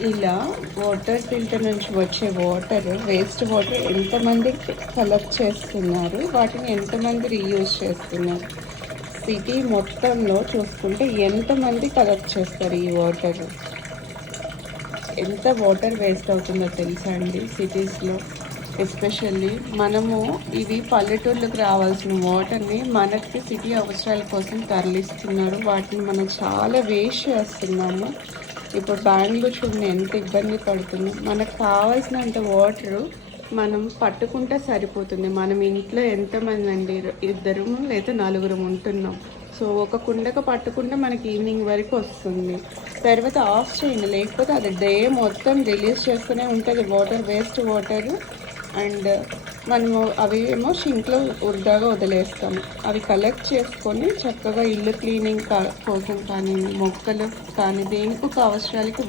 ఇలా water filter నుంచి వచ్చే వాటర్, వేస్ట్ వాటర్ ఎంతమంది కలెక్ట్ చేస్తున్నారు, వాటిని ఎంతమంది రీయూజ్ చేస్తున్నారు? సిటీ మొత్తంలో చూసుకుంటే ఎంతమంది కలెక్ట్ చేస్తారు ఈ వాటర్? ఎంత వాటర్ వేస్ట్ అవుతుందో తెలుసా అండి సిటీస్లో? ఎస్పెషల్లీ మనము ఇవి పల్లెటూర్లకు రావాల్సిన వాటర్ని మనకి సిటీ అవసరాల కోసం తరలిస్తున్నారు. వాటిని మనం చాలా వేస్ట్ చేస్తున్నాము. ఇప్పుడు బెంగళూరు చూడండి ఎంత ఇబ్బంది పడుతున్నాం. మనకు కావాల్సినంత వాటరు మనం పట్టుకుంటే సరిపోతుంది. మనం ఇంట్లో ఎంతమంది అండి, ఇద్దరు లేదా నలుగురు ఉంటున్నాం. సో ఒక కుండకు పట్టుకుంటే మనకి ఈవినింగ్ వరకు వస్తుంది. తర్వాత ఆఫ్ చేయండి, లేకపోతే అది డే మొత్తం రిలీజ్ చేస్తూనే ఉంటుంది వాటర్, వేస్ట్ వాటర్. అండ్ మనము అవి ఏమో షింక్లో వృధాగా వదిలేస్తాము. అవి కలెక్ట్ చేసుకొని చక్కగా ఇల్లు క్లీనింగ్ కోసం కానీ, మొక్కలు కానీ, దేనికొక అవసరాలకి